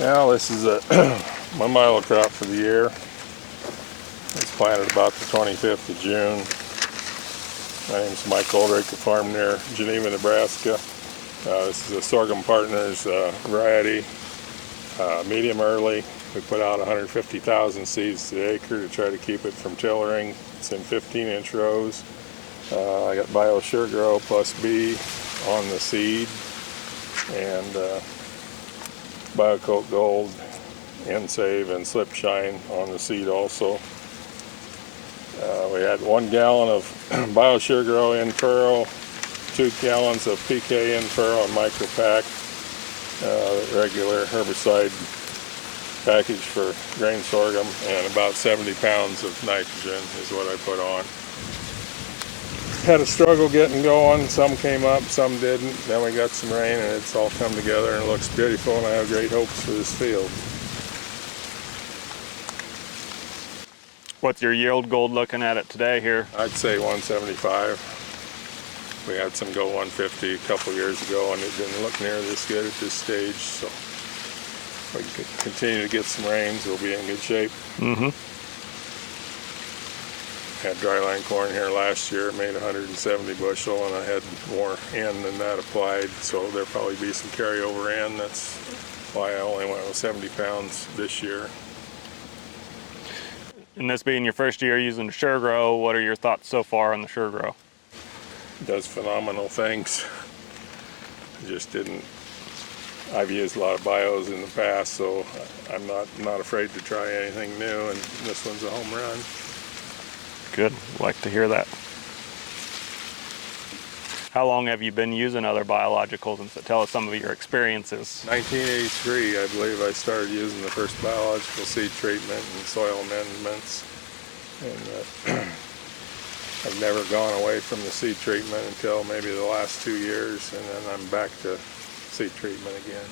Well, this is my milo crop for the year. It's planted about the 25th of June. My name's Mike Ulrich, a farm near Geneva, Nebraska. This is a Sorghum Partners variety, medium early. We put out 150,000 seeds to the acre to try to keep it from tillering. It's in 15-inch rows. I got Bio Sure Grow plus B on the seed, and BioCoat Gold, N-Save, and Slip Shine on the seed also. We had 1 gallon of Bio Sure Grow in furrow, 2 gallons of PK in furrow and micro pack, regular herbicide package for grain sorghum, and about 70 pounds of nitrogen is what I put on. Had a struggle getting going. Some came up, some didn't. Then we got some rain and it's all come together and it looks beautiful, and I have great hopes for this field. What's your yield goal looking at it today here? I'd say 175. We had some go 150 a couple years ago and it didn't look near this good at this stage, so if we can continue to get some rains, we'll be in good shape. Had dryline corn here last year, made 170 bushel, and I had more in than that applied, so there'll probably be some carryover in. That's why I only went with 70 pounds this year. And this being your first year using the Sure Grow, what are your thoughts so far on the Sure Grow? It does phenomenal things. I've used a lot of bios in the past, so I'm not afraid to try anything new, and this one's a home run. Good, like to hear that. How long have you been using other biologicals, and so tell us some of your experiences? 1983, I believe I started using the first biological seed treatment and soil amendments, and I've never gone away from the seed treatment until maybe the last 2 years, and then I'm back to seed treatment again.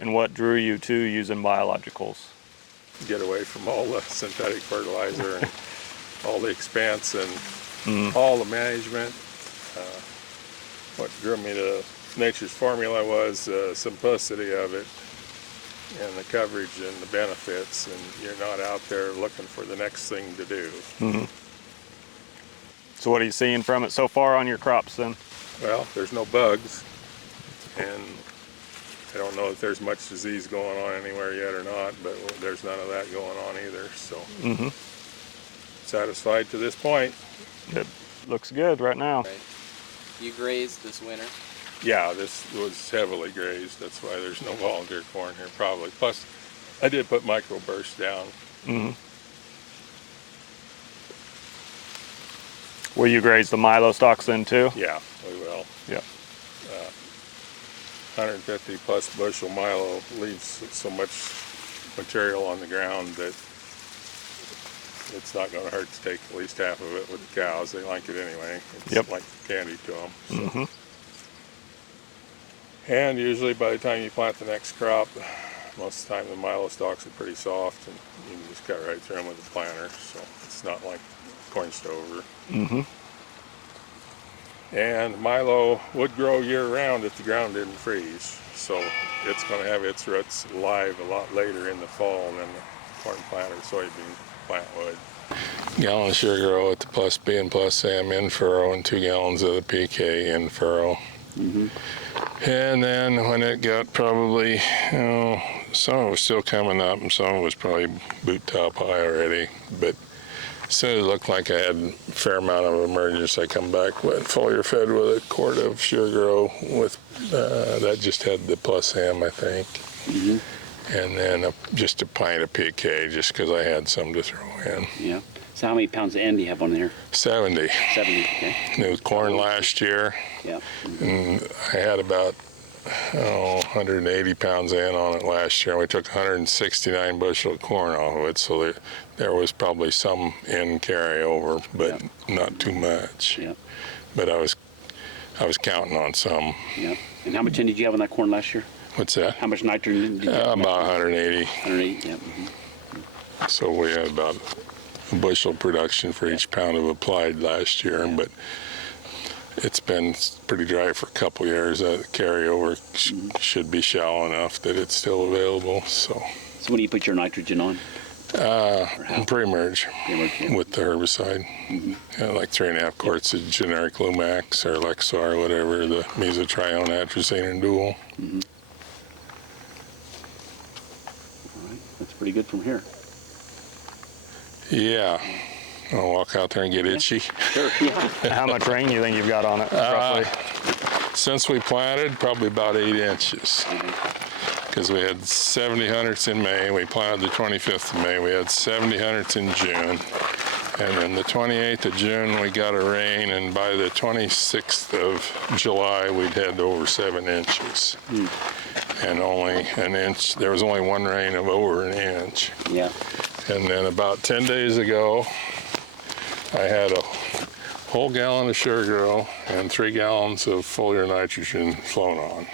And what drew you to using biologicals? Get away from all the synthetic fertilizer and all the expense and all the management. What drew me to Nature's Formula was the simplicity of it and the coverage and the benefits, and you're not out there looking for the next thing to do. So what are you seeing from it so far on your crops then? Well, there's no bugs, and I don't know if there's much disease going on anywhere yet or not, but there's none of that going on either, so satisfied to this point. It looks good right now. Right. You grazed this winter? Yeah, this was heavily grazed. That's why there's no volunteer corn here probably. Plus, I did put microbursts down. Will you graze the milo stalks then too? Yeah, we will. Yep. 150 plus bushel milo leaves so much material on the ground that it's not going to hurt to take at least half of it with the cows. They like it anyway. It's like candy to them. So. And usually by the time you plant the next crop, most of the time the milo stalks are pretty soft and you can just cut right through them with a planter. So it's not like corn stover. And milo would grow year-round if the ground didn't freeze. So it's going to have its roots live a lot later in the fall than the corn plant or soybean plant would. Gallon of Sure Grow at the plus B and plus M in furrow, and 2 gallons of the PK in furrow. And then when it got probably, some of it was still coming up and some of it was probably boot top high already, but as soon as it looked like I had a fair amount of emergence, I come back with foliar fed with a quart of Sure Grow with that just had the plus M, I think. And then just a pint of PK just because I had some to throw in. Yeah. So how many pounds of N do you have on there? 70. 70, okay. It was corn last year. Yeah. And I had about 180 pounds in on it last year. We took 169 bushel of corn off of it, so there was probably some in carryover, but not too much. Yeah. But I was counting on some. Yeah. And how much N did you have on that corn last year? What's that? How much nitrogen did you have? About 180. 180, yeah. So we had about a bushel production for each pound of applied last year, but it's been pretty dry for a couple years. The carryover should be shallow enough that it's still available. So when do you put your nitrogen on? pre-merge Yeah. with the herbicide. Like 3.5 quarts of generic Lumax or Lexar, whatever, the mesotrione, atrazine, and dual. All right, that's pretty good from here. Yeah. I'll walk out there and get itchy. Sure. Yeah. How much rain do you think you've got on it, roughly? Since we planted, probably about 8 inches. Because we had 70 hundredths in May. We planted the 25th of May. We had 70 hundredths in June. And then the 28th of June, we got a rain. And by the 26th of July, we'd had over 7 inches. And only an inch, there was only one rain of over an inch. Yeah. And then about 10 days ago, I had a whole gallon of Sorghum and 3 gallons of foliar nitrogen flown on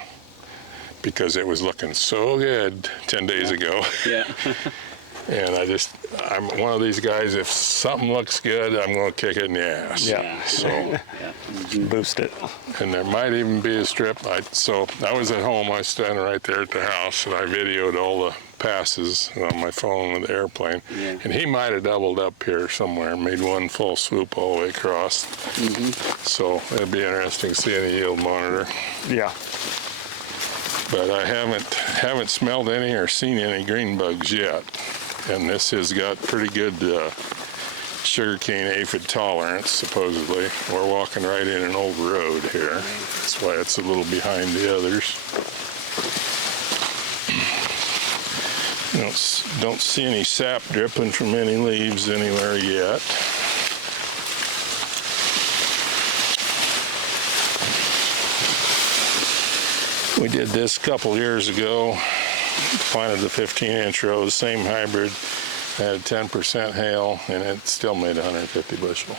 because it was looking so good 10 days ago. Yeah. And I'm one of these guys, if something looks good, I'm going to kick it in the ass. Yeah. So, Yeah. Boost it. and there might even be a strip. So I was at home, I was standing right there at the house, and I videoed all the passes on my phone with the airplane. Yeah. And he might have doubled up here somewhere, made one full swoop all the way across. So it'd be interesting to see the yield monitor. Yeah. But I haven't smelled any or seen any green bugs yet. And this has got pretty good sugarcane aphid tolerance, supposedly. We're walking right in an old road here. That's why it's a little behind the others. Don't see any sap dripping from any leaves anywhere yet. We did this a couple years ago. Planted the 15-inch rows, same hybrid, had 10% hail, and it still made 150 bushel.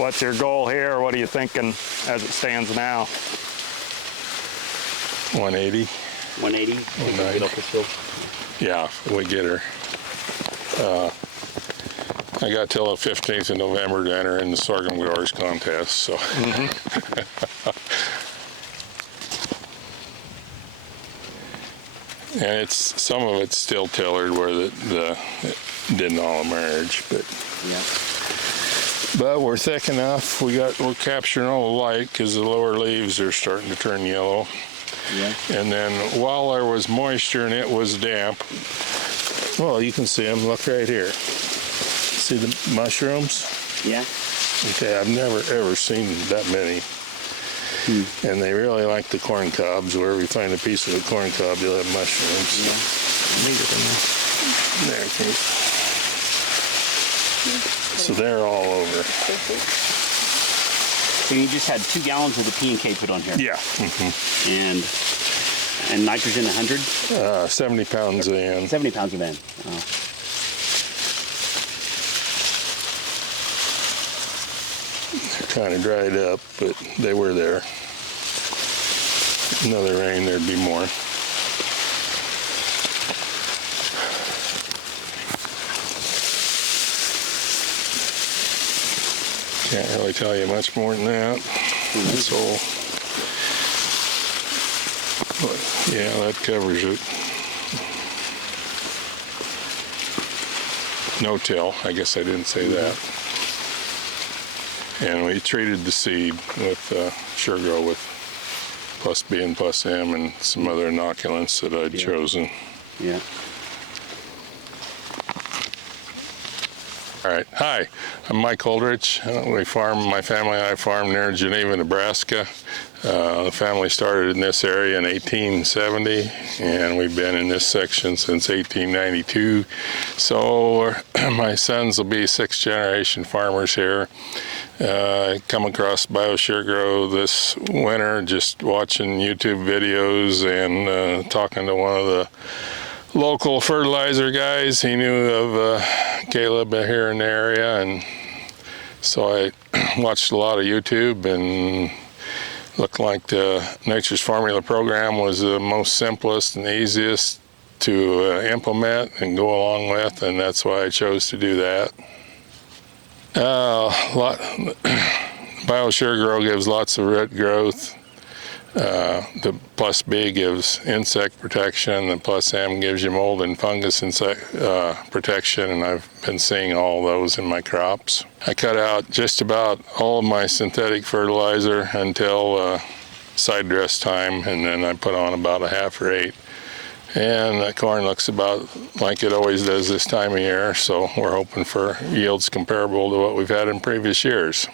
What's your goal here? What are you thinking as it stands now? 180. 180. Get off the field. Yeah, we get her. I got till the 15th of November to enter in the Sorghum Growers Contest, so. And some of it's still tillered where it didn't all emerge, but we're thick enough. We're capturing all the light because the lower leaves are starting to turn yellow. Yeah. And then while there was moisture and it was damp, well, you can see them. Look right here. See the mushrooms? Yeah. Okay, I've never ever seen that many. And they really like the corn cobs. Wherever you find a piece of a corn cob, you'll have mushrooms. There, okay. So they're all over. So you just had 2 gallons of the P&K put on here. Yeah. And nitrogen 100? 70 pounds in. 70 pounds of N. Oh. Kind of dried up, but they were there. Another rain, there'd be more. Can't really tell you much more than that. That's all. But yeah, that covers it. No till, I guess I didn't say that. And we treated the seed with Sorghum with plus B and plus M and some other inoculants that I'd chosen. Yeah. All right. Hi, I'm Mike Ulrich. My family and I farm near Geneva, Nebraska. The family started in this area in 1870, and we've been in this section since 1892. So my sons will be 6th generation farmers here. Come across BioSureGrow this winter, just watching YouTube videos and talking to one of the local fertilizer guys. He knew of Caleb here in the area, and so I watched a lot of YouTube, and looked like the Nature's Formula program was the most simplest and easiest to implement and go along with, and that's why I chose to do that. BioSure Grow gives lots of root growth. The Plus B gives insect protection. The Plus M gives you mold and fungus protection, and I've been seeing all those in my crops. I cut out just about all of my synthetic fertilizer until side dress time, and then I put on about a half rate. And the corn looks about like it always does this time of year, so we're hoping for yields comparable to what we've had in previous years.